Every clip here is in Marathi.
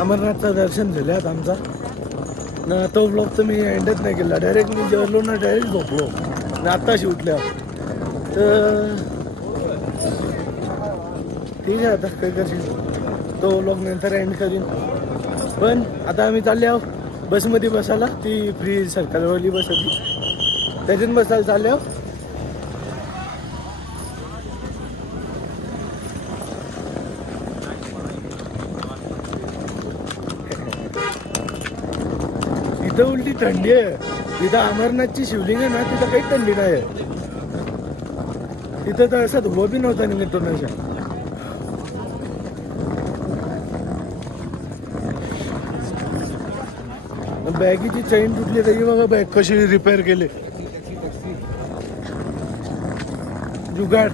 अमरनाथचं दर्शन झालं आता आमचा ना. तो ब्लॉग तर मी एंडच नाही केला. डायरेक्ट मी जेवलो ना, डायरेक्ट झोपलो ना आत्ताशी उठल्या. तर ठीक आहे, आता काही करशील तो ब्लॉग नंतर एंड करीन. पण आता आम्ही चालले आहो बसमध्ये बसायला. ती फ्री सरकारवाली बस होती, त्याच्यात बसायला चालले आहो. तिथं उलटी थंडी आहे. तिथं अमरनाथची शिवलिंग आहे ना, तिथं काही थंडी नाही आहे. तिथं तर असा धुवा बी नव्हता निघतो नशा. बॅगीची चैन तुटली तरी बघा बॅग कशी रिपेअर केली. जुगाड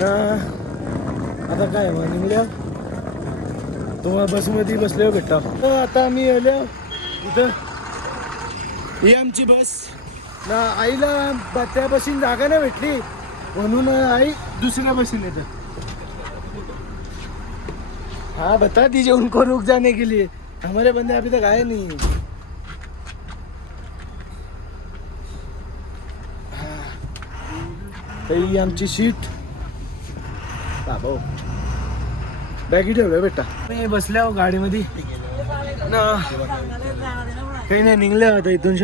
ना. आता काय मग निघल्या तुम्हाला बसमध्ये बसल्यावर भेटता. आता आम्ही आलो इथं. ही आमची बस ना. आईला त्यापासून जागा नाही भेटली म्हणून आई दुसऱ्या बसीने येतं. हाँ बता दीजिए उनको रुक जाने के लिए, हमारे बंदे अभी तक आए नहीं. ही आमची सीट. बाबा बॅगी ठेवल्या बेटा. मी बसल्या गाडीमध्ये ना. काही नाही निघल्या आता इथून.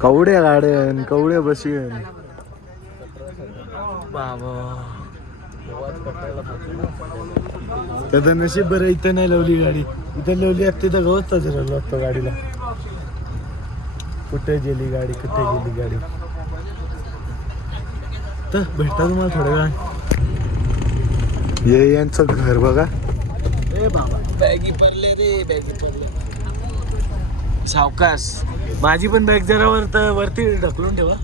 कवड्या गाड्या कवड्या बसी बाबा. त्याचं नशीब बरं इथं नाही लावली गाडी. इथं लावली असते तर गवतच राहिलो असतो गाडीला. कुठे गेली गाडी, कुठे गेली गाडी. तर भेटता तुम्हाला थोड्या वेळा. ये यांचं घर बघा. ए बाबा बॅगी पडले रे, बॅगी पडले. सावकाश. माझी पण बॅग जरा वरती ढकलून ठेवा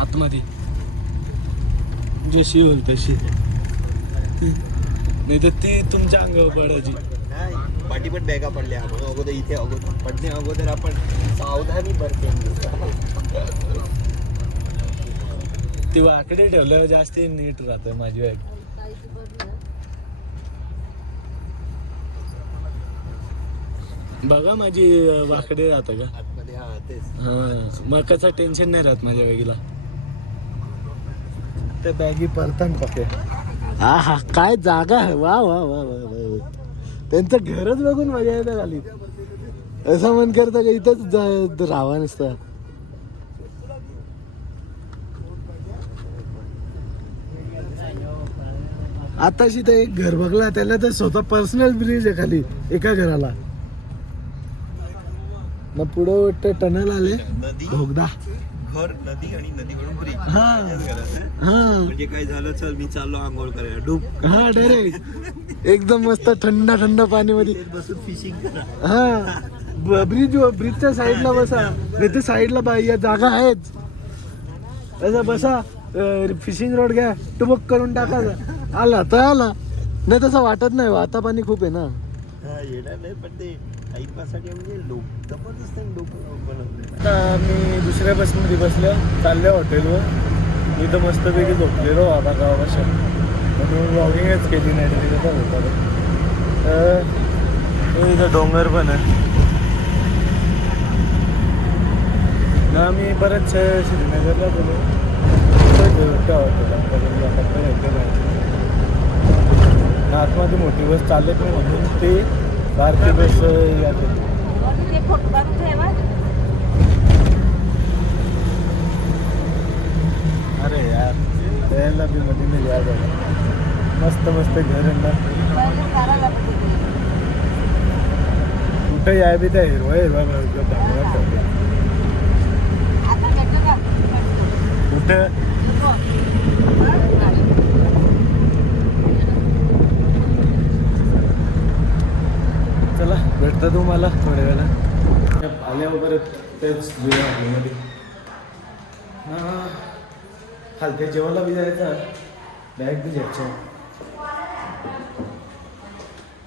आतमध्ये, जशी होईल तशी. नाही तर ती तुमच्या अंगावर पडायची. पाठीपट बॅगा पडल्या म्हणून अगोदर इथे पडणे अगोदर आपण सावधानी बरते. ती वाकडे ठेवल्यावर जास्त नीट राहतं माझी बॅग. बघा माझी वाकडे राहतं का आतमध्ये. हा तेच. हा मग कसं टेन्शन नाही राहत माझ्या बॅगीला. त्या बॅगी परतान पके. हा हा काय जागा आहे. वा वा वा वा वा. त्यांचं घरच बघून मजा येतं खाली. असं मन करतं का इथंच राहावा नसतं. आताशी तर एक घर बघला त्याला तर स्वतः पर्सनल ब्रिज आहे खाली एका घराला. मग पुढे वाटतं टनल आले. भोगदा घर नदी आणि नदीवरून ब्रिज. हा हा म्हणजे काय झालं, चल मी चाललो आंघोळ करायला, डूब. हा डायरेक्ट एकदम मस्त थंड थंड पाणी मध्ये बसून फिशिंग करा. हा ब्रिजच्या साईडला बसा. नाही साईडला या जागा आहेच. असं बसा. फिशिंग रोड घ्या, टुबक करून टाका. आला तर आला, नाही तसं वाटत नाही. आता पाणी खूप आहे ना. हा येणार नाही पण ते टाईमपाससाठी म्हणजे लोक जबरदस्त लोक बनवले. आता मी दुसऱ्या बसमध्ये बसल्या चालल्या हॉटेलवर. मी तर मस्तपैकी झोपलेलो आता गावापासून म्हणून व्लॉगिंगच केली नाही. तिथं होता इथं डोंगर पण आहे ना. मी परत श्रीनगरला गेलो त्या हॉटेलला. आतमध्ये मोठी बस चालत नाही म्हणून ते बारकी बस यात. अरे यार त्याला बी मध्ये नाही याद आहे. मस्त मस्त घर आहे ना. कुठं याय बी त्या हिरवा हिरवा कुठं. चला भेटता तुम्हाला थोड्या वेळेला. आल्या वगैरे तेच जुन्या हॉटेलमध्ये. हां खालते जेवायला बी जायचं. बॅग बी घ्यायचं.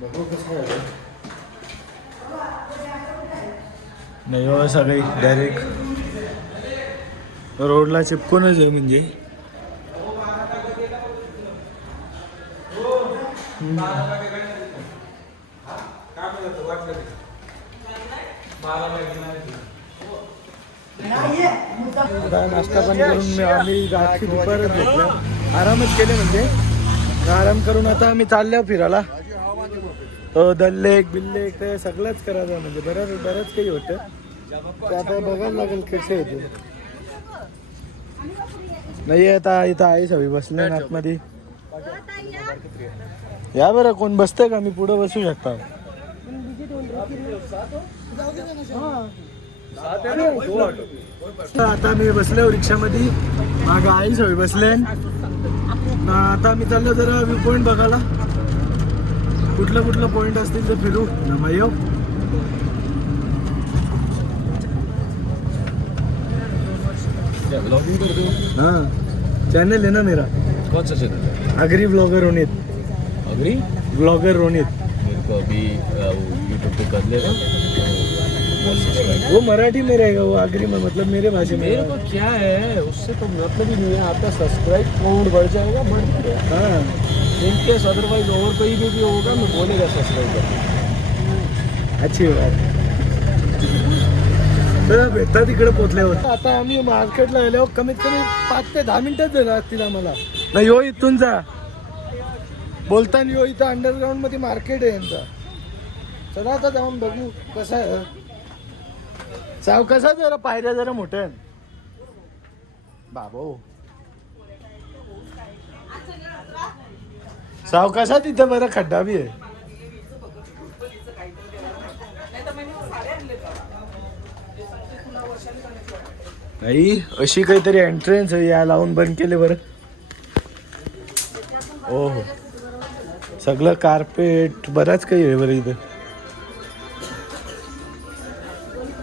बघू कसं आहे. नाही हो सगळी डायरेक्ट रोडला चिपकूनच आहे. म्हणजे आता नाश्ता पाणी करून आम्ही रात्री दुपारच झोपलो, आरामच केले म्हणजे. आराम करून आता आम्ही चाललो फिरायला. दल्लेक बिल्लेक ते सगळंच करायचं म्हणजे बरंच काही होतं ते आता बघायला लागेल कसे होते. नाही आता इथं आहे सगळी बसले ना आतमध्ये. या बरं कोण बसतंय का? मी पुढे बसू शकता. आता मी बसलो रिक्षामध्ये, मागं आई सगळी बसले. आता आम्ही चाललो जरा व्ह्यू पॉईंट बघायला. कुठलं पॉईंट असतील तर फिरू ना भाई. ब्लॉगिंग करते हो? हाँ चैनल है ना मेरा. कौन सा channel? Agree blogger Ronit. Agree blogger Ronit. मेरे को अभी यूट्यूब पे कर लेगा. वो मराठी में रहेगा, वो अग्री में मतलब मेरे भाषा में. मेरे को क्या है उससे तो मतलब ही नहीं है. आपका सब्सक्राइब काउंट बढ़ जाएगा, बढ़ जाएगा. हाँ इनकेस अदरवाइज और कहीं भी होगा मैं बोलेगा सब्सक्राइब करने. अच्छी बात. तर भेटता तिकडे पोहोचल्यावर आता आम्ही मार्केटला आल्यावर कमीत कमी 5 ते 10 मिनिटच झालं असतील आम्हाला. नाही हो इथून जा बोलताना यो इथं अंडरग्राऊंड मध्ये मार्केट आहे यांचा. चला आता जाऊन बघू कसं आहे. कसा जरा पायऱ्या जरा मोठ्या बाबो. कसा तिथं बरं खड्डा बी आहे. नाही अशी काहीतरी एंट्रन्स या लावून बंद केले बरं. हो हो सगळं कार्पेट बराच काही आहे बरं इथं.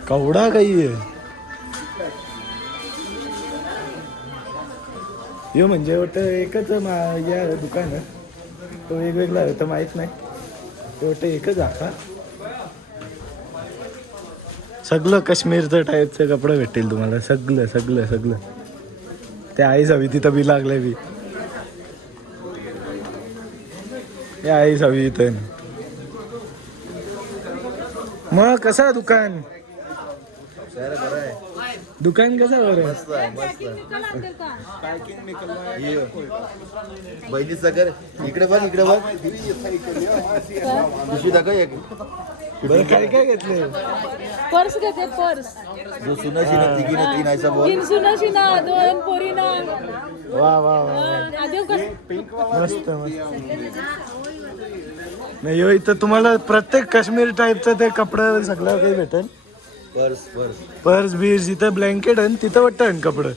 कवडा काही आहे यो म्हणजे वाटतं एकच या दुकान तो वेगवेगळा आहे तर माहित नाही. ते वाटतं एकच आका सगळं काश्मीरचं टाईपचं कपडे भेटेल तुम्हाला. सगळं ते आईच हवी तिथं बी लागले बी. हे आईच हवी इथं. मग कसा दुकान दुकान कसं बरं. बहिणी सगर इकडे बघ पिशवी दाखव एक. बरं काय घेतलं. पर्स घेते पर्स. जो सुना शिना तिघी ना तीन ऐसा बोल. 3 सुना शिना 2 पोरीना. वा वा वा आदेव कर. मस्त. नाही हो इथं तुम्हाला प्रत्येक काश्मीर टाईपचं ते कपडं सगळं काही भेटेल. पर्स बीर्स इथं ब्लँकेट आहे तिथं वाटतं कपडं.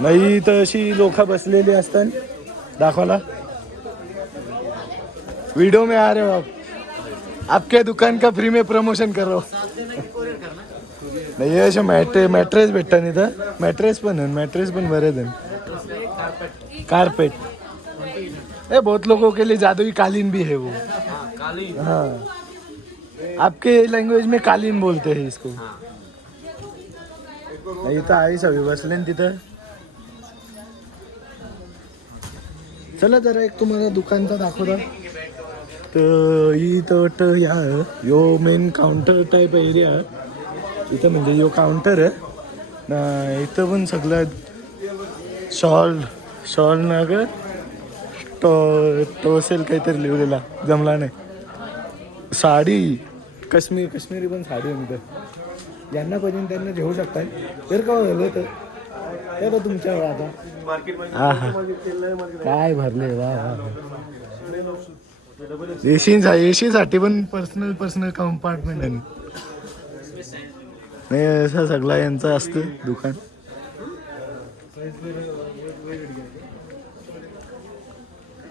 नाही इथं अशी लोक बसलेली असतात दाखवाला. वीडियो में आ रहे हो आप. आपके दुकान का फ्री में प्रमोशन कर रहा हो. नाही असे मॅट्रेस भेटतात इथं. मॅट्रेस पण बरेच आहेत. कारपेट ए बहुत लोगों के लिए जादुई कालीन भी है वो. हाँ आपके लैंग्वेज में कालीन बोलते हैं इसको. इथं आई सगळी बसले तिथं. चला जरा एक तुम्हाला दुकानचा दाखवता. तर इथं वाटतं यो मेन काउंटर टाईप एरिया. इथं म्हणजे यो काउंटर आहे ना. इथं पण सगळं शॉल ना ग टोसेल काहीतरी लिहिलेला जमला नाही. साडी काश्मीरी पण साडी आहे इथं. ज्यांना पाहिजे त्यांना घेऊ शकता. जर का झालं तर तुमच्यावर आता. हा हा काय भरले वा वा. एसी साठी पण पर्सनल कंपार्टमेंट आहे. नाही असं सगळं यांचं असतं दुकान.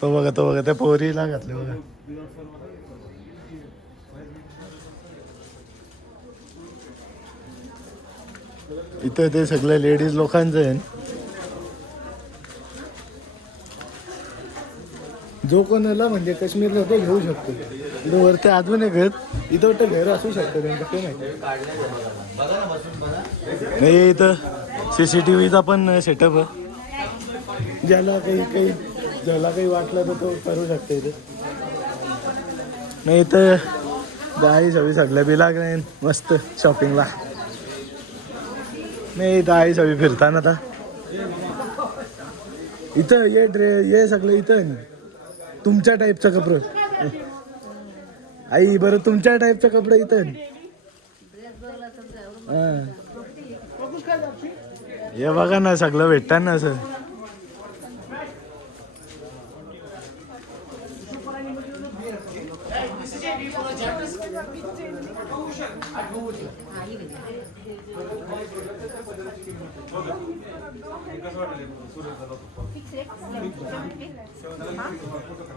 तो बघा त्या पोरीला घातले बघा. इथं ते सगळं लेडीज लोकांचं आहे. जो कोणाला म्हणजे काश्मीरला तो घेऊ शकतो. इथं वरती अजून एक घर इथं वाटतं घर असू शकतं त्यांचं ते माहिती नाही. इथं CCTVचा पण सेटअप आहे. ज्याला काही वाटलं तर तो करू शकते इथे. नाही तर दाई सगळी सगळ्या बी लागले मस्त शॉपिंगला. नाही दाई सगळी फिरताना आता इथं ये सगळं इथं तुमच्या टाईपचं कपडं. आई बरं तुमच्या टाईपचं कपडं इथं. हे बघा ना सगळं भेटतात ना असं.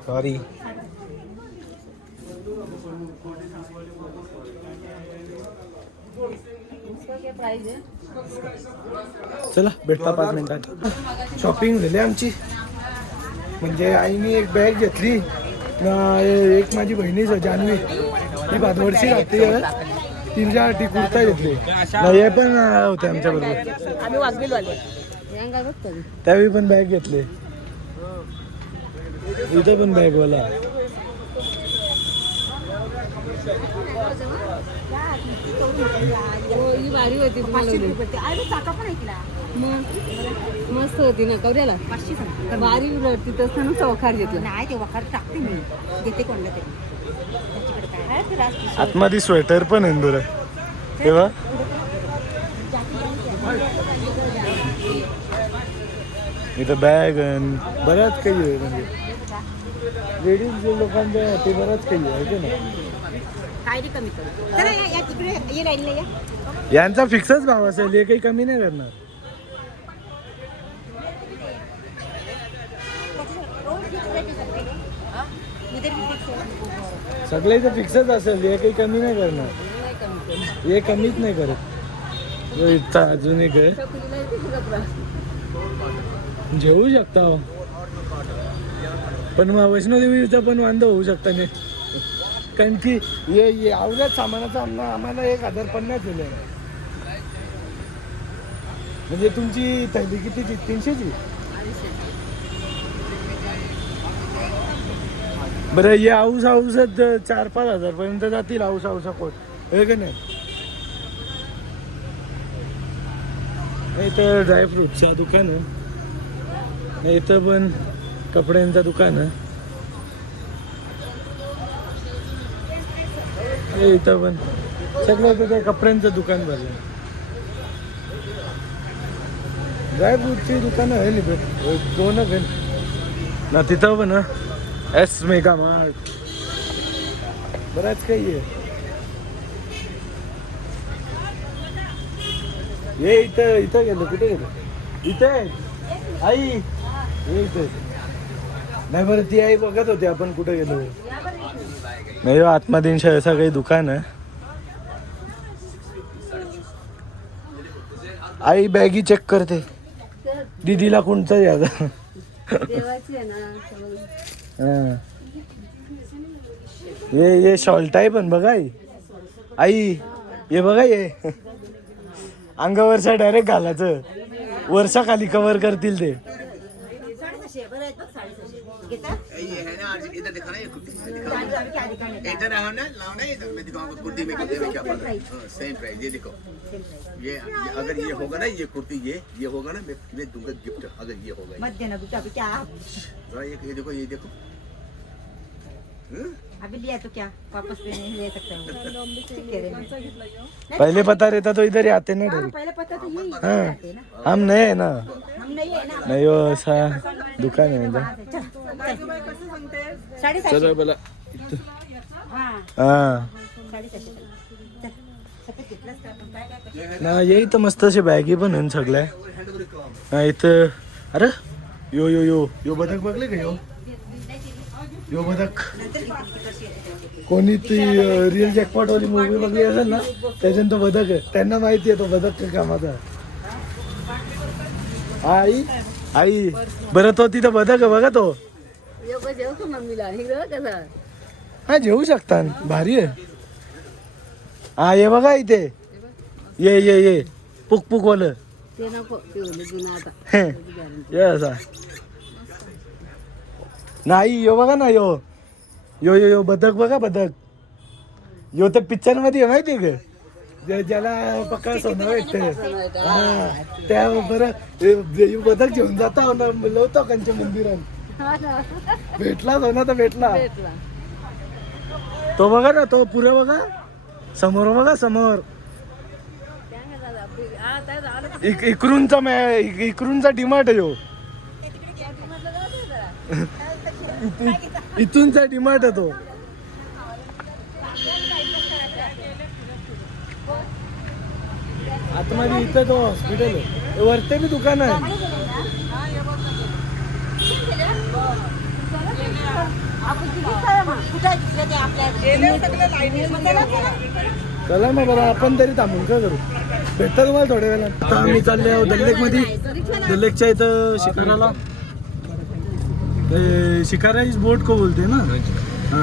सॉरी. चला भेटता 5 मिनिटात. शॉपिंग झाली आमची. म्हणजे आईने एक बॅग घेतली. एक माझी बहिणीच जान्हवी ती 5 वर्षी राहते. तिच्यासाठी कुर्ता घेतले. हे पण होते आमच्या बरोबर. आम्ही वाघबिल वाले. त्यावेळी पण बॅग घेतले. इथं पण बॅगवाला. ही भारी होती. मस्त होती ना कवऱ्याला. भारी उलटती तसं चौखार घेतलं. नाही ते वखार टाकते मी देते कोणाला तरी. आतमध्ये स्वेटर पण आहे बरं तेव्हा. इथं बॅग बऱ्याच काही आहे. म्हणजे लेडीज लोकांच्या ते बऱ्याच काही आहे ना. काय रे कमी करू चला या तिकडे ये लाईनला या. यांचा फिक्सच भाव असेल. हे काही कमी नाही करणार. सगळे इथं फिक्सच असेल. हे काही कमी नाही करणार. हे कमीच नाही करत. इथं अजून एक आहे. जेवू शकता पण मग वैष्णोदेवीचा पण वांदा होऊ शकता नाही. कारण की हे अवघ्याच सामानाचा आम्हाला 1050 दिले. म्हणजे तुमची थैली कितीची? 300ची. बरं हे औसच 4-5 हजार पर्यंत जातील. औसा कोट हे का नाही. इथं ड्रायफ्रूटचं दुकान आहे. इथं पण कपड्यांचं दुकान आहे. इथं पण सगळं तिथं कपड्यांचं दुकान भरलं. ड्रायफ्रूटची दुकानं आहे ना 2 आहे ना तिथं पण. एस मेगा मार्ट बराच काही आहे. हे इथं गेलं. कुठे गेलं? इथे आई हे इथे नाही. बरं ती आई बघत होती आपण कुठे गेलो. नाही आत्मादिनशा असं काही दुकान आहे. आई बॅगी चेक करते. दीदीला कोणतं यायचं. ये शॉल्ट आहे पण बघा आई. हे बघा ये अंगावरचा डायरेक्ट घालायचं. वरचा खाली कव्हर करतील ते. इधर दिखाना इधर लाना इधर मैं दिखाऊंगा कुर्ती में कितने में क्या पड़ रहा है. Same price. ये देखो ये अगर ये होगा ना ये कुर्ती ये होगा ना मैं दूंगा गिफ्ट. अगर ये होगा मत देना बेटा अभी क्या ये देखो अभी लिया तो क्या वापस ले सकते हैं. पहले पता रहता तो इधर ही आते ना. पहले पता तो यही हाँ हम नहीं है ना. हम नहीं है ना. नहीं वो ऐसा दुकान है इधर. 750. चलो बोला. हाँ हाँ 750. ना यही तर मस्त असे बॅगी पण आहे सगळ्या. इथं अरे यो बदक बघले का यो बदक. कोणी ती रिअल जॅकपॉट वाली मूवी बघली असेल ना त्याच्यानं तो बदक आहे. त्यांना माहिती आहे तो बदक का कामाचा. आई बरं तो तिथं बदक आहे बघा तो. हा जेवू शकता. भारी आहे. हा ये बघा इथे ये पुक वालं. ये असा नाही यो बघा ना यो यो यो यो बदक बघा बदक. यो तर पिक्चर मध्ये आहे माहिती आहे का, ज्याला पक्का सोनं भेटते त्या बरं बदक घेऊन जाता हो ना लवतो कंच्या मंदिरात. भेटला सोना तर भेटला. तो बघा ना तो पुरे बघा समोर बघा समोर इकडूनचा डिमार्ट आहे यो. इथूनचा डिमार्ट आहे तो. आतमध्ये इथं तो हॉस्पिटल आहे, वरते बी दुकान आहे. चला ना बरं आपण तरी थांबून काय करू, भेटता तुम्हाला थोड्या वेळा. आता आम्ही चालले आहोत दल्लेक मध्ये. दल्लेकच्या इथं शिकाराला शिकारा इज बोट को बोलते ना. हा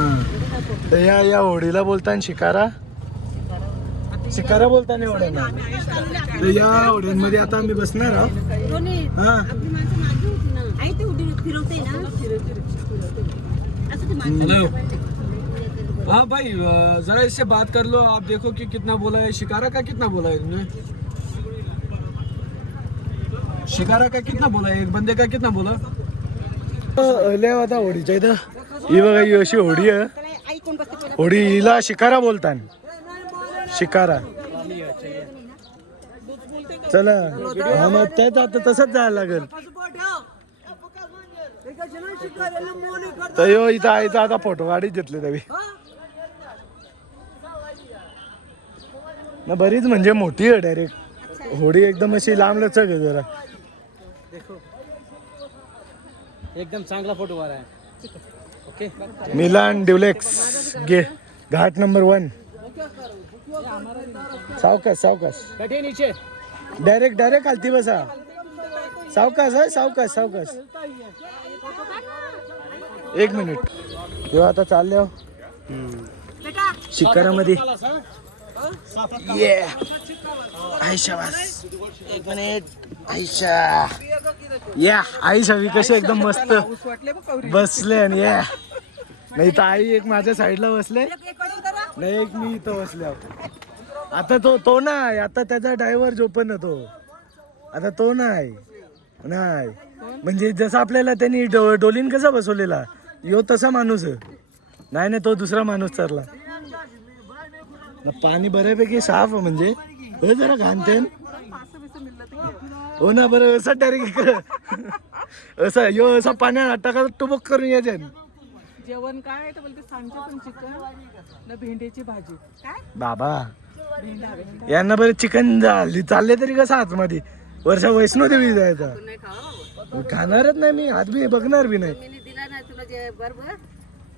तर या होडीला बोलताना शिकारा शिकारा बोलताना होड्यांना. तर या होड्यांमध्ये आता आम्ही बसणार आहोत. हा हेलो हाँ भाई जरा इससे बात कर लो. आप देखो कि कितना बोला है, शिकारा का कितना बोला है इन्होंने, शिकारा का कितना बोला है, एक बंदे का कितना बोला. आता होडीच्या इथं ही बघा ही अशी होडी आहे. होडी हिला शिकारा बोलतान. शिकारा चला हा मग त्यात आता तसंच जायला लागेल. तर यो इथं आईचा आता फोटो काढीत घेतले तवी ना. बरीच म्हणजे मोठी आहे डायरेक्ट होडी, एकदम अशी लांब लचक आहे जरा. एकदम चांगला फोटो आ रहा है. ओके मिलान ड्युलेक्स गे घाट नंबर 1. सावकाश सावकाश बैठे नीचे. डायरेक्ट खालती बसा. सावकाश आहे सावकाश सावकाश. 1 मिनिट. किंवा आता चालले हो शिकारामध्ये. ये आयशा बस 1 मिनिट. आयशा या आयशा मी कशी एकदम मस्त बसले. आणि या नाही तर आई एक माझ्या साईडला बसले, नाही एक मी इथं बसले. आता तो नाही, आता त्याचा ड्रायव्हर जो पण तो आता तो नाही म्हणजे जसं आपल्याला त्यांनी डोलीन कसा बसवलेला यो तसा माणूस नाही ना, तो दुसरा माणूस चालला. पाणी बऱ्यापैकी साफ म्हणजे हो, जरा घाणते हो ना. बरं असं डायरेक्ट असं यो असा पाण्यात टाका टुबक करून यायचे. जेवण काय तर बोलते सांगते पण चिकन ना भेंडीची भाजी. बाबा यांना बरं चिकन चालले तरी कसं आतमध्ये वर्षा वैष्णोदेवी जायचा. खाणारच नाही मी, आज बी बघणार बी नाही.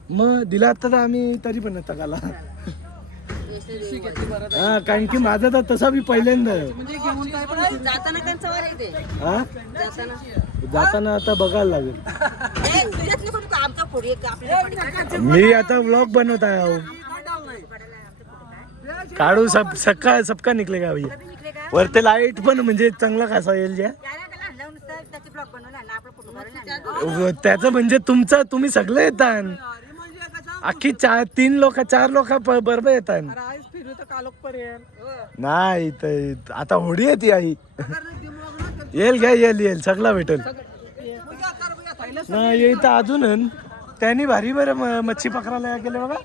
मग दिला आता तर आम्ही तरी पण नसता खाला. हा कारण की माझा तर तसा बी पहिल्यांदा हा जाताना आता बघायला लागेल. मी आता व्लॉग बनवत आहे. काढू सबका निकलेगा भैया. वरती लाईट पण म्हणजे चांगला कसा येईल ज्या त्याचं म्हणजे तुमचं तुम्ही सगळे येतात. अख्खी 4 लोक बरोबर येतात. नाही तर आता होडी येते आई. येईल घ्या येईल सगळा भेटेल. नाही येतं अजून त्यांनी भारी बरं मच्छी पकडायला गेले बघा.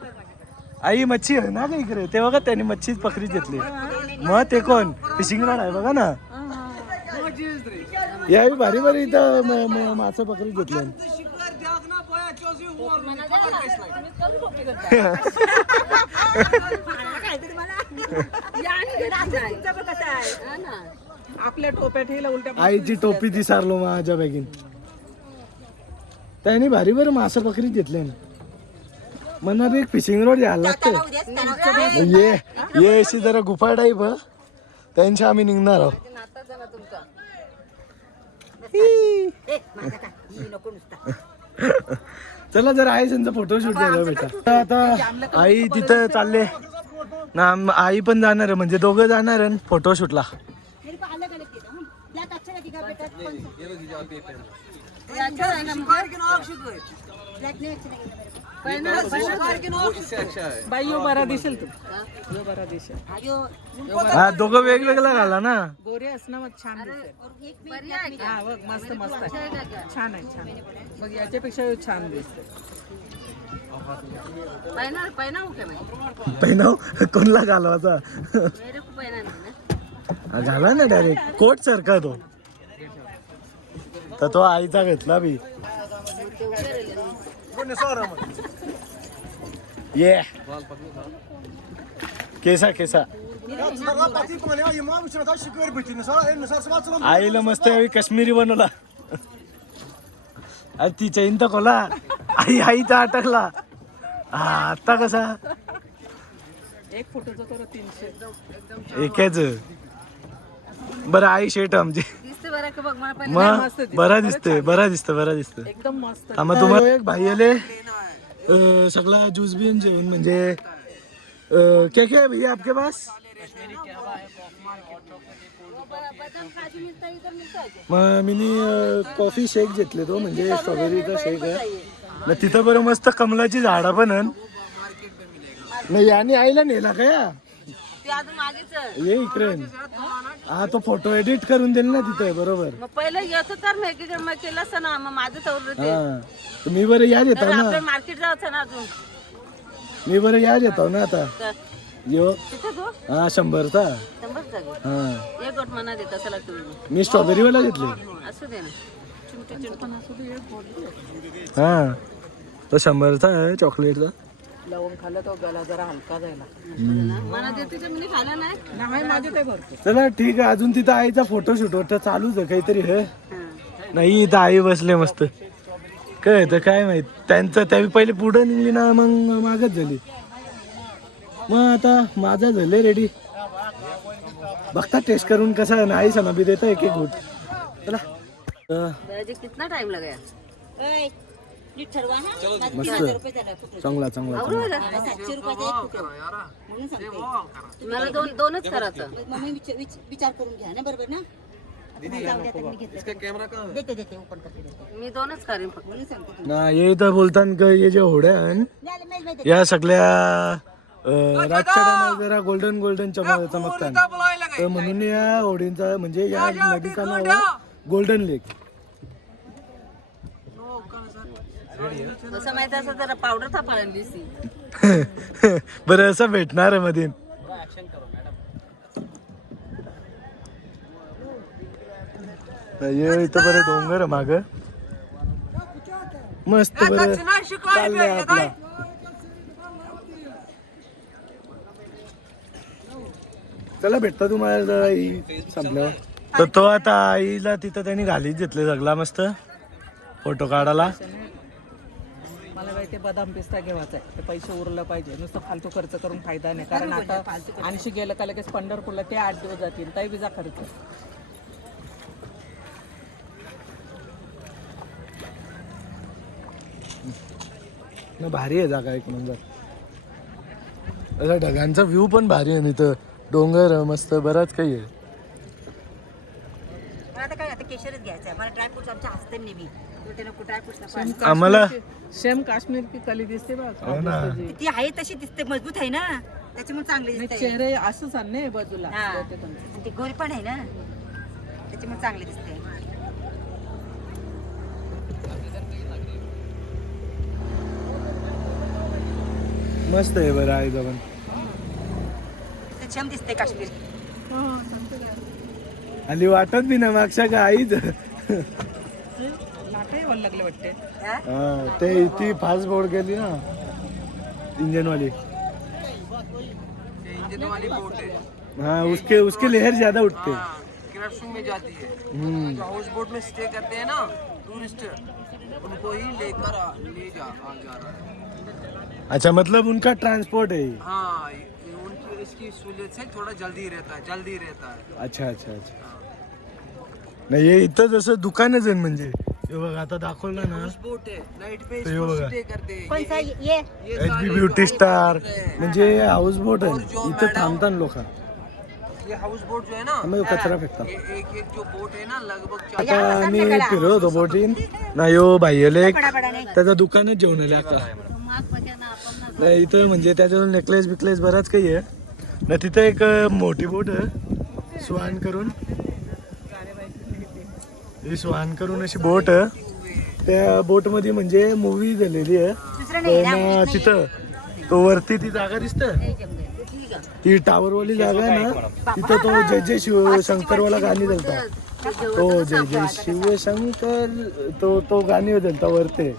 आई मच्छी आहे ना का इकडे ते बघा त्यांनी मच्छी पकडी घेतली. मग ते कोण फिशिंग रॉड आहे बघा ना. या भारी भारी इथं मासे पकडी घेतले. आपल्या टोप्यात हे उलट्या आईची टोपी दिसारलो माझ्या बॅगीन. त्यांनी भारी बरं मासे पकडी घेतले. मला एक फिशिंग रोड यायला लागतं. ये अशी जरा गुफा टाईप त्यांच्या आम्ही निघणार आहोत. चला जरा आई त्यांचा फोटोशूट झाला बेटा. आता आई तिथं चालले ना, आई पण जाणार आहे म्हणजे दोघं जाणार आहे फोटोशूटला. बाई यो बरा दिसेल तू यो बरा दिसेल हा दोघं वेगवेगळं घाला ना. गोरे असणं मग छान दिसेल. हा बघ मस्त मस्त आहे. छान आहे छान आहे. मग याच्यापेक्षा यो छान दिसते. पहिनाव कोणला घालवायचा घाला ना डायरेक्ट कोट सारखा तो. तर तो आईचा घेतला बी. ये केसा केसा आईला मस्त यावी काश्मीरी बनवला. अरे ती चैन तर कोला आईचा अटकला. हा आता कसा एक फोटोचं करू 300. एकेच बरं आई शेट आमची दिसते बरं का बघ मला पण. मग बरा दिसते बरा दिसते बरा दिसते. एकदम मस्त. मग तुम्हाला एक भाई आले सगळा ज्यूस बिन जेवण म्हणजे क्या क्या है भैया आपके पास. मग मिनी कॉफी शेक घेतले तो म्हणजे स्ट्रॉबेरीचा शेक आहे ना. तिथं बरं मस्त कमलाची झाडं पण आहे. नाही याने आईला नेला का या ये इकडे. हा तो फोटो एडिट करून देईल ना तिथे बरोबर. मग पहिलं येतो तर मग केलं असं ना मग माझं तेवढं ते. हा मी बरं या येतो ना. आपलं मार्केट जायचं ना अजून. मी बरं या येतो ना आता यो. तिथं तू हा 100चा. 100 जागे. हा एक गोट मना देत असं लागतं. मी स्ट्रॉबेरी वाला घेतले. असू दे ना. चिमटी चिमटून असू दे. हा तो 100चा आहे चॉकलेटचा. लवंग खाल्लं तो गला जरा हलका जायला. मला देते तर मी खाल्लं नाही. नाही माझे ते भरते. चला ठीक आहे. अजून तिथं आईचा फोटोशूट होता चालूच आहे काहीतरी हे. नाही इथं आई बसले मस्त. काय तर काय माहित त्यांचं त्यावेळी पहिले पुढं निघली ना मग मागच झाली. मग आता माझा झाले रेडी. बघता टेस्ट करून कसा नाही सना बी देता एक एक घोट. चला कितना टाइम लगाया. नीट ठरवा हा. माझं मस्त. 3000 रुपये झाला फोटो. चांगला चांगला चांगला. 700 रुपयाचा एक फोटो म्हणून सांगते. मला दोनच करायचं. मम्मी विचार करून घ्या ना बरोबर ना. आता जाऊ द्या, आता मी घेतलं. देते ओपन करते देते. मी दोनच करीन फक्त. म्हणून सांगते. ना ये तर बोलतात का हे जे होड्या आहे, झालं, माहिती या सगळ्या रातच्या टायमाला जरा गोल्डन गोल्डन चमकतात. तर म्हणून या होडींचा म्हणजे या नदीचं नाव आहे गोल्डन लेक. असं माहिती असं जरा पावडर थापायला दिसती. बरं असं भेटणार आहे मध्ये. इथं बरं डोंगर माग मस्त बरं चाललंय आपला. चला भेटता तुम्हाला जरा संपल्यावर. तर तो आता आईला तिथं त्यांनी घालीच घेतले सगळा मस्त फोटो काढायला. मला माहिती बदाम पिस्ता घेवायचा आहे. ते पैसे उरलं पाहिजे. नुसतं फालतू खर्च करून फायदा नाही. कारण आता 80 गेलं का लगेच पंढरपूरला ते 8 दिवस जातील. ताई बिजा खर्च. भारी आहे जागा एक नंबर. असा ढगांचा व्ह्यू पण भारी आहे. इथं डोंगर मस्त बराच काही आहे. मला आता काय आता केशरच घ्यायचं आहे. मला ड्रायफ्रुट्स आमच्या हसते नेहमी. ते नको ड्रायफ्रुट्स आम्हाला शेम काश्मीर की कली दिसते बघ. हो ना. ती आहे तशी दिसते मजबूत आहे ना त्याच्यामुळे चांगली दिसते. चेहरे असंच आहे ना बाजूला. हा. ती गोरी पण आहे ना त्याच्यामुळे चांगली दिसते. मस्त आहे बरं आहे पण. ते छान दिसते काश्मीर. आणि वाटत बी ना मागच्या का आईच. नाटे वर लागले वाटते. हा ते ती फास्ट बोर्ड गेली ना इंजन वाली. हाँ उसके उसके लहर ज्यादा उठते में जाती है. हाउस बोट में स्टे करते हैं ना टूरिस्ट उनको ही लेकर ले जा रहा है. अच्छा मतलब उनका ट्रांसपोर्ट है. हाँ उनकी इसकी सहूलियत से थोड़ा जल्दी रहता है. अच्छा अच्छा अच्छा. नाही हे इथं जसं दुकानच आहे म्हणजे हे बघ आता दाखवलं ना. बोट है नाइट पे तो ये बघा स्टे करते हैं. कोणता ये एचपी ब्युटी स्टार म्हणजे हाऊस बोट आहे. इथं थांबतात लोक. ये हाउस बोट जो है ना, आम्ही कचरा फेकता ये एक एक जो बोट है ना लगभग आता आम्ही फिरत होतो बोटीन ना यो भाईले त्याचं दुकानच जेवण आले आता इथं म्हणजे त्याच्यावर नेकलेस बिकलेस बराच काही आहे ना तिथं एक मोठी बोट आहे स्वान करून ही स्वान करून अशी बोट आहे त्या बोट मध्ये म्हणजे मूवी झालेली आहे पण तिथं तो वरती ती जागा दिसत ती टावर वाली जागा आहे ना तिथं तो जय जय शिव शंकरवाला गाणी झालता तो जय जय शिव शंकर तो गाणी झालता वरते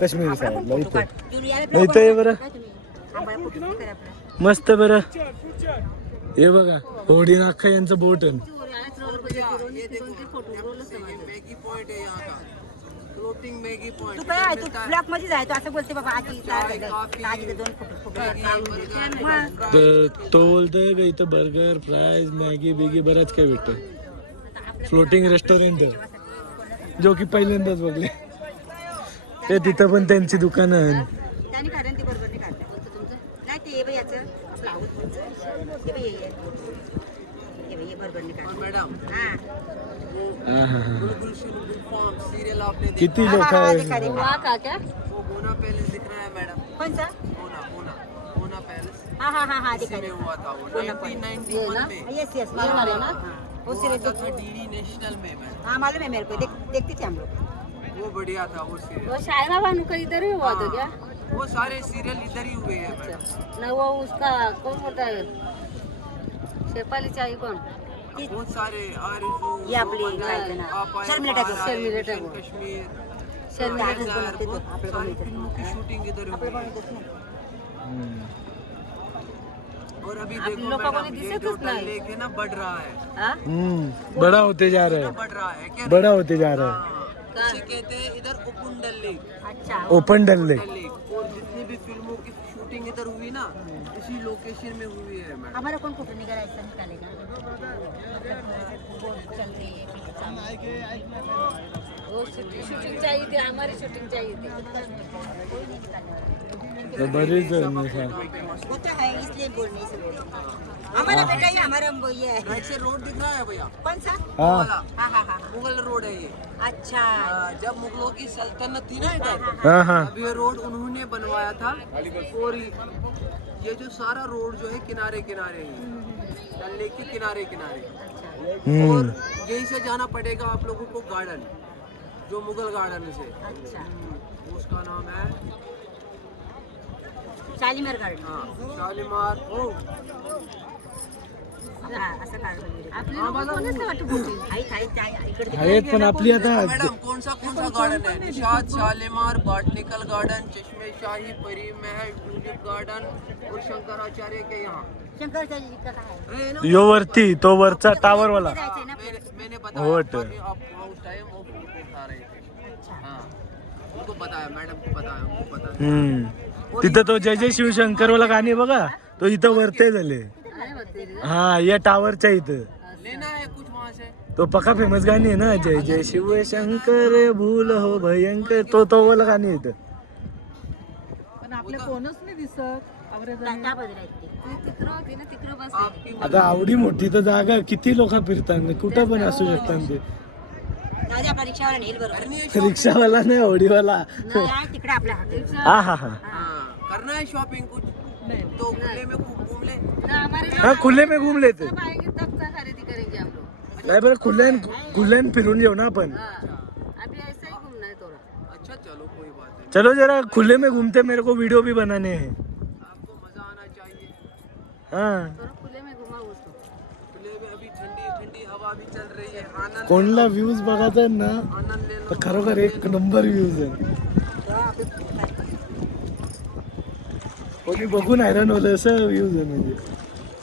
काश्मीर साईडला इथे इथं ये बरं मस्त बरं हे बघा होडी नाखा यांचं बोट आहे फ्लोटिंग मैगी पॉइंट तू काय आहे तू ब्लॉक मध्ये जाय तू असं बोलते बाबा आजी दोन फोटो तर तो बोलतोय का इथं बर्गर फ्राईज मॅगी बिगी बरंच काही भेटतं फ्लोटिंग रेस्टॉरंट जो की पहिल्यांदाच बघले ते तिथं पण त्यांची दुकानं आहेत त्याने कारण ती बरोबर नाही काढलं नाही ते बाई याचं आपलं आवड ते बाई हे बरोबर नाही काढलं मैडम सीरियल आपने देखा किती लोक आहेत वहाँ का क्या वो मोना पैलेस दिख रहा है मैडम कौन सा मोना पैलेस हाँ दिखा में हुआ था वो 1991 में यस यस मालूम है ना वो सीरियल था डीडी नेशनल में मैडम हाँ मालूम है मेरे को देखती थी हम लोग वो बढ़िया था वो सीरियल वो शायरा बानू का इधर ही हुआ था क्या वो सारे सीरियल इधर ही हुए हैं मैडम ना वो उसका कौन होता है शेफाली चाहिए कौन बहुत सारे आरज़ू ये आपली काय ते ना शर्मिला शर्मिला टाकू टाकू. कश्मीर शर्मिला बहुत बनवते तो आपल्या सारी फिल्मों की शूटिंग इधर हुई है और अभी देखो लोगों को मैडम ये दिसतच जो डल नाही. लेक है ना बढ़ रहा है हाँ बड़ा होते जा रहा बढ़ रहा है क्या है बड़ा होते जा रहा है हाँ, इसे कहते हैं इधर ओपन डल लेक अच्छा ओपन डल लेक डल लेक और जितनी भी फिल्मों की शूटिंग इधर हुई ना इसी लोकेशन में हुई है मैडम हमारा कौन फोटो निकाला ऐसा निकालेगा चल रही है वो शूटिंग चाहिए थी हमारी शूटिंग चाहिए थी तो बरीच जण आहे. वो तो है इसलिए बोल नहीं सकते हमारा बेटा ही हमारा ये है राइट से रोड दिख रहा है भैया कौन सा हा हाँ मुगल रोड है ये अच्छा जब मुगलों की सल्तनत थी ना इधर हा हा अब ये रोड उन्होंने बनवाया था और ये जो सारा रोड जो है किनारे किनारे है डल लेक के किनारे किनारे और यहीं से जाना पड़ेगा आप लोगों को गार्डन जो मुगल गार्डन से अच्छा उसका नाम है शालीमार गार्डन हाँ शालीमार ओ असं काढलं आपली लोकं कोणच नाही वाटत बोलतील. इकडे आहेत पण आपली आता मैडम कौन सा गार्डन है निशाद शालीमार बॉटनिकल गार्डन चश्मे शाही परी महल ट्यूलिप गार्डन और शंकराचार्य के यहाँ शंकराचार्य जी का काय है? यो वरती तो वरचा टावर वाला जायचंय ना मैंने होट. बताया कि आप वहाँ उस टाइम वो फोटो उठा रहे थे हाँ उनको बताया मैडम को बताया उनको बताया तिथं तो जय जय शिवशंकर वाला गाणी बघा तो इथं वरते झाले अरे बापरे. हा या टावरच्या इथं लेना है कुछ वहाँ से तो पक्का फेमस गाणी आहे ना जय जय शिव शंकर भूल हो भयंकर तो वाला गाणी येतं पण आपले कोणच नाही दिसत त्या बाजूला आहेत ते. ती तिकडं होती ना तिकडं बसली आपकी आता आवडी मोठी तर जागा किती लोक फिरतात कुठं पण असू शकतात ते जाऊ दे, आपला रिक्षावाला नेईल बरोबर रिक्षावाला नाही आवडीवाला नाही, तिकडे आपल्या हातात हा हा हा हाँ करना है शॉपिंग कुछ तो खुले में खूब घूम ले ना हमारे हा खुले में घूम लेते जब आएंगे तब का खरीदी करेंगे हम लोग नाही बरं खुल्यान फिरून येऊ ना आपण हाँ अभी ऐसा ही घूमना है थोड़ा अच्छा चलो कोई बात नहीं चलो जरा खुले में घूमते मेरे को वीडियो भी बनाने हैं आपको मजा आना चाहिए हाँ थोड़ा खुले में घुमाओ उसको खुले में अभी ठंडी ठंडी हवा भी चल रही है आनंद कोणला व्ह्यूज बघायचा ना आनंद ले लो तर खरोखर एक नंबर व्ह्यूज आहे कोणी बघून हैराण होलं असं व्ह्यूज आहे म्हणजे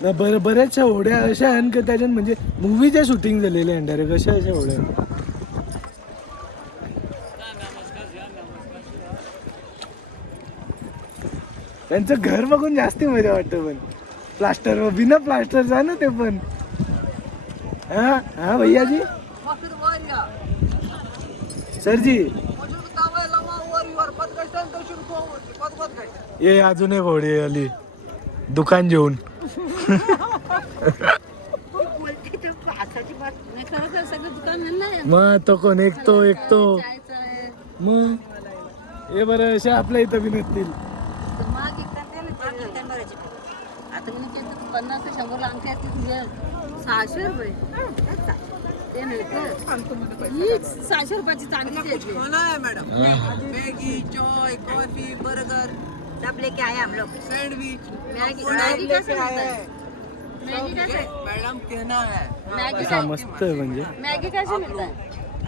ना बऱ्याचशा होड्या अशा आहेत की त्याच्यात म्हणजे मूवीच्या शूटिंग झालेल्या आहे डायरेक्ट अशा होड्या त्यांचं घर बघून जास्ती मजा वाटतं पण प्लास्टर बिना प्लास्टरचा ना ते पण हा हा भैया जी सर जी ये अजून एक होडी आली दुकान जेवून मग तो कोण एकतो मग हे बरं अशा आपल्या इथं बी नसतील. आता मी केलं 50 ते 100 अंगठी असते तुझे 600 रुपये ते नाही तर ही 600 रुपयाची चांगली द्यायची. खाना है मैडम, मैगी, चाय, कॉफी, बर्गर, सब लेके आए हम लोग. सैंडविच, मॅगी कसं मिळतं? मॅगी कसं मैडम कहना है. मॅगी असा मस्त आहे म्हणजे. मॅगी कशी मिळतात?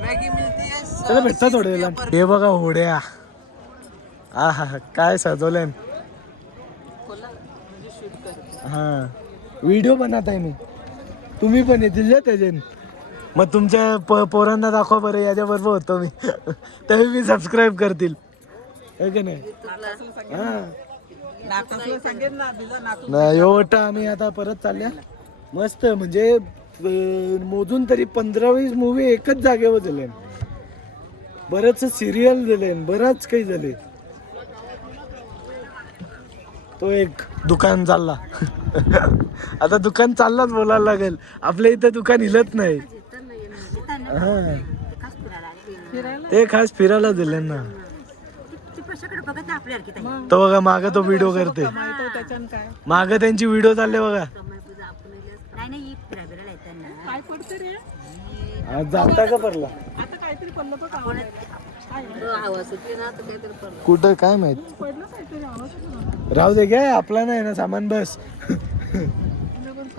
मैगी मिलती है चला भेटता थोडे वेळेला. हे बघा होड्या, आहा काय सजवलंय. हा व्हिडिओ बनवत आहे मी, तुम्ही पण येतील ना त्याच्याने. मग तुमच्या पोरांना दाखवा बरं, याच्याबरोबर होतो मी तरी मी सबस्क्राईब करतील है का नाही. हा नाही एवढा आम्ही आता परत चालल्या मस्त म्हणजे मोजून तरी 15-20 मूवी एकच जागेवर झाले, बरंच सिरियल झाले, बरंच काही झाले. तो एक दुकान चालला आता दुकान चाललाच बोलायला लागेल, आपल्या इथं दुकान हिलत नाही. हा ते खास फिरायला दिले ना. बघत ना आपल्याला किती आहे. तो बघा माग तो व्हिडिओ करते, माग त्यांची व्हिडिओ चालले बघा. नाही ही फिरायला येतात ना. काय पडतं रे? आज जाता का परला आता काहीतरी पडलं बघ आवाज सुटली ना तर काहीतरी पडलं. कुठं काय माहित. पडलं काहीतरी आवाज. राहू दे काय आपला नाही ना सामान बस.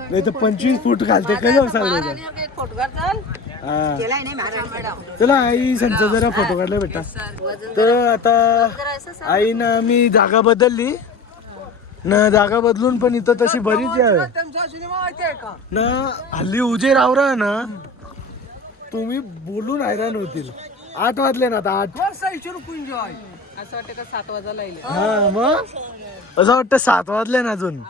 नाही तर 25 फूट घालते काय सगळं. एक फोटोग्राफ चाल. हा केलाय नाही मॅडम. चला आई संचा जरा फोटो काढला बेटा. तर आता आईनं मी जागा बदलली ना, जागा बदलून पण इथं तशी बरीच आहे तुमचा सिनेमा माहिती का? ना. हल्ली उजेड आवरा ना, तुम्ही बोलून हैराण होतील. 8 वाजले ना आता 8. बस ऐशी रुकून जाय. असं वाटतं का 7 वाजायला येईल. हा मग असं वाटतं 7 वाजले ना अजून.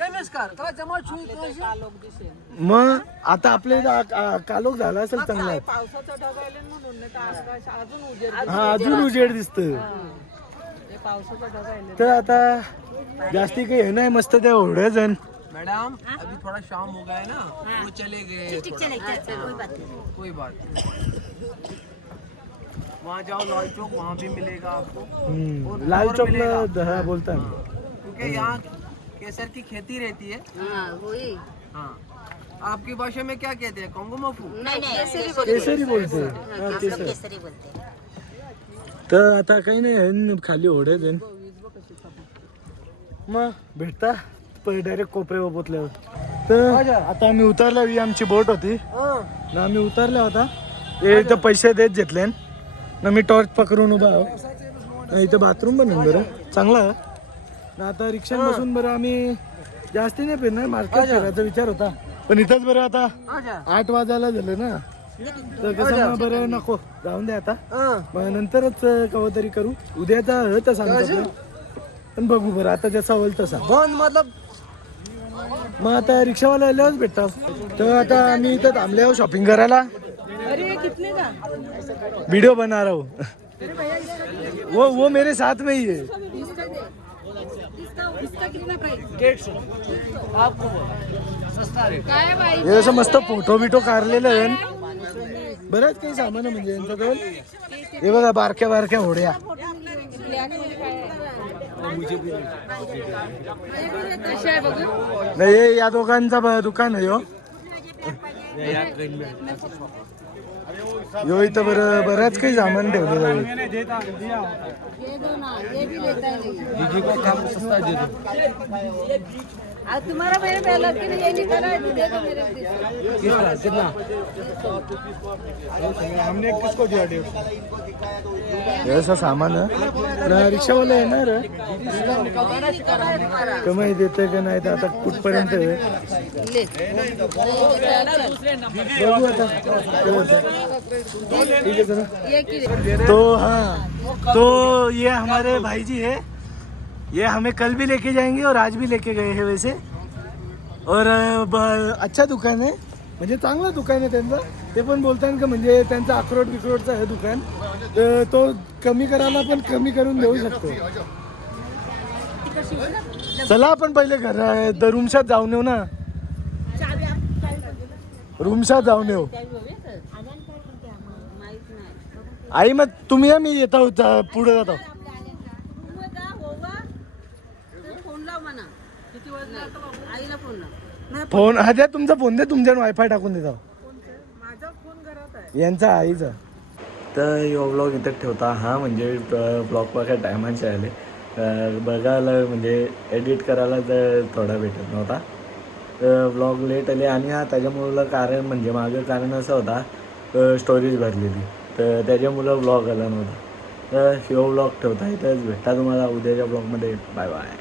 नमस्कार काय जमा छुई लोक दिसेल. मग आता आपले कालोख झाला असेल चांगला. पावसाचं ढगायले म्हणून नाही तर आकाश अजून उजेड. हा अजून उजेड दिसत. हे पावसाचं ढगायले. तर आता जास्ती काही हे नाही, मस्त त्या एवढ्या जण. मैडम अभी थोड़ा शाम हो गया है ना, वो चले गए. ठीक चले कोई बात नहीं. कोई बात नहीं. वहाँ जाओ लाल चौक, वहाँ भी मिलेगा आपको. और लाल और चौक मिलेगा. हा बोलता ना. क्योंकि यहाँ केसर की खेती रहती है. हा होई. हाँ आपकी भाषा में क्या कहते हैं? कोंगो मफू. नाही नाही केसरी बोलते. हा, हम लोग केसरी. केसरी बोलते हैं. तर आता काही नाही हे खाली ओढे जण मग भेटता डायरेक्ट कोपऱ्यावर पोचल्यावर. तर आता आम्ही उतरल्या, ही आमची बोट होती ना, आम्ही उतरल्या होता. हे इथं पैसे देत घेतले ना, मी टॉर्च पकडून उभा आहो ना. इथं बाथरूम पण आहे बरं चांगला आहे ना. आता रिक्षात बसून बरं आम्ही जास्ती नाही फिरणार, मार्केट फिरायचा विचार होता पण इथंच बरं. आता 8 वाजायला झालं ना, तर कसं मग बरं नको जाऊन द्या आता. मग नंतरच कवा तरी करू. उद्याचा तर सांगतो पण बघू बरं आता जसा होईल तसा. मग आता रिक्षावाला आल्यावरच भेटतो. तर आता आम्ही इथं थांबले आहो शॉपिंग करायला. अरे कितने का? वीडियो बना रहा हूँ. वो मेरे साथ में ही है. काय बाई हे असं मस्त फोटो बिटो काढलेलं आहे. बरंच काही सामान आहे म्हणजे यांच्याजवळ. हे बघा बारक्या बारक्या होड्या. कशी आहे बघू. नाही हे या दोघांचा दुकान आहे. यो इथं बरं बऱ्याच काही सामान ठेवलेलं आहे. ये दो ना, ये भी लेता है. आज तुम्हारा मेरे पहला कि नहीं ये निकला है तो दे दो मेरे कितना हमने किसको दिया? ऐसा सामान है ना. रिक्षावाला येणार कमाई देते का नाही तर आता कुठपर्यंत आहे बघू आता. ठीक है चलो. तो हाँ तो ये हमारे भाई जी है, ये हमें कल भी लेके जाएंगे और आज भी लेके गए हैं वैसे. और अच्छा दुकान आहे म्हणजे चांगलं दुकान आहे त्यांचं. ते पण बोलतात का म्हणजे त्यांचं अक्रोड बिक्रोडचं आहे दुकान, तर तो कमी करायला पण कमी करून देऊ शकतो. चला आपण पहिले घर रूमशात जाऊन येऊ ना. रूमशात जाऊन येऊ. आई मग तुम्ही या, मी येतो पुढे जातो. फोन लाव म्हणा. किती वाजता आईला फोन लाव. फोन हा द्या, तुमचा फोन दे, तुमच्या वायफाय टाकून देतो. यांचा आईचा. तर यो ब्लॉग इथं ठेवता. हा म्हणजे ब्लॉग बघा टायमाचे आले, बघायला म्हणजे एडिट करायला तर थोडा भेटत नव्हता. ब्लॉग लेट आले आणि हा त्याच्यामुळं कारण म्हणजे माझं कारण असं होता, स्टोरेज भरलेली, तर त्याच्यामुळं ब्लॉग आला नव्हता. तर ह्यो ब्लॉग ठेवता इथंच. भेटता तुम्हाला उद्याच्या ब्लॉगमध्ये. Bye bye.